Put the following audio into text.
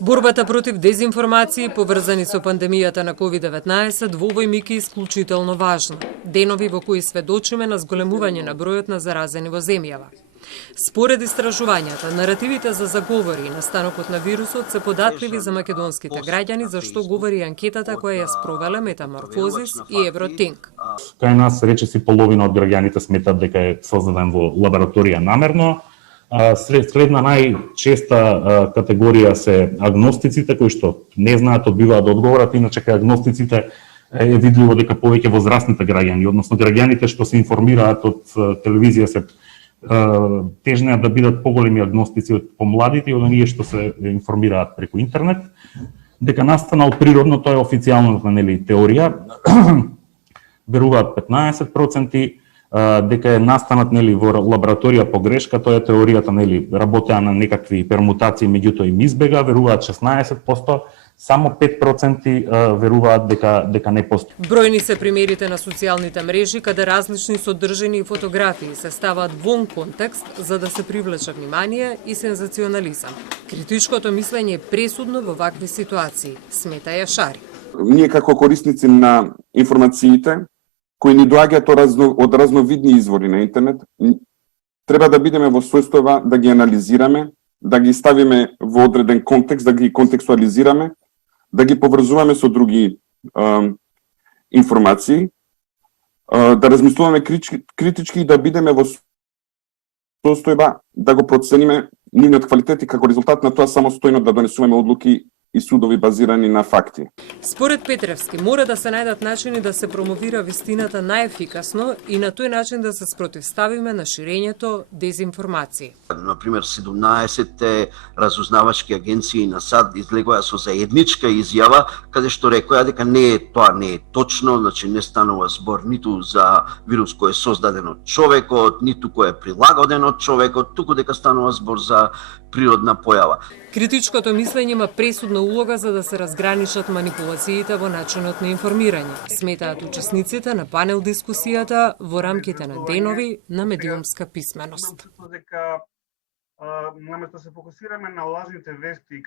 Борбата против дезинформации поврзани со пандемијата на COVID-19 во овој миг е исклучително важна. Денови во кои сведочиме на зголемување на бројот на заразени во земјава. Според истражувањата, наративите за заговори и настанокот на вирусот се податливи за македонските граѓани, за што говори анкетата која ја спровеле Метаморфозис и Евротинк. Кај нас речиси половина од граѓаните сметат дека е создаден во лабораторија намерно. Следна најчеста категорија се агностиците, кои што не знаат, одбиваат да одговорат, иначе кај агностиците е видливо дека повеќе возрастните граѓани, односно граѓаните што се информираат од телевизија се тежнеа да бидат поголеми агностици од помладите и од оние што се информираат преку интернет. Дека настанал природно, тоа е официјалната теорија, веруваат 15%, дека е настанат во лабораторија по грешка, тоа е теоријата работеа на некакви пермутации, меѓутоа им избега, веруваат 16%, само 5% веруваат дека не постои. Бројни се примерите на социјалните мрежи каде различни содржини и фотографии се ставаат вон контекст за да се привлече внимание и сензационализам. Критичкото мислење е пресудно во вакви ситуации, смета Јашари. Ние како корисници на информациите кои ни доаѓаат од разновидни извори на интернет, треба да бидеме во состојба да ги анализираме, да ги ставиме во одреден контекст, да ги контекстуализираме, да ги поврзуваме со други информации, да размислуваме критички и да бидеме во состојба да го процениме нивниот квалитет и како резултат на тоа самостојно да донесуваме одлуки и судови базирани на факти. Според Петревски, мора да се најдат начини да се промовира вистината најефикасно и на тој начин да се спротивставиме на ширењето дезинформации. Например, 17 разузнавачки агенции на САД излегоа со заедничка изјава каде што рекоа дека тоа не е точно, значи не станува збор ниту за вирус кој е создаден од човекот, ниту кој е прилагоден од човекот, туку дека станува збор за природна појава. Критичкото мислење има пресудна улога за да се разграничат манипулациите во начинот на информирање, сметаат учесниците на панел дискусијата во рамките на денови на медиумска писменост. Наместо се фокусираме на лажните вести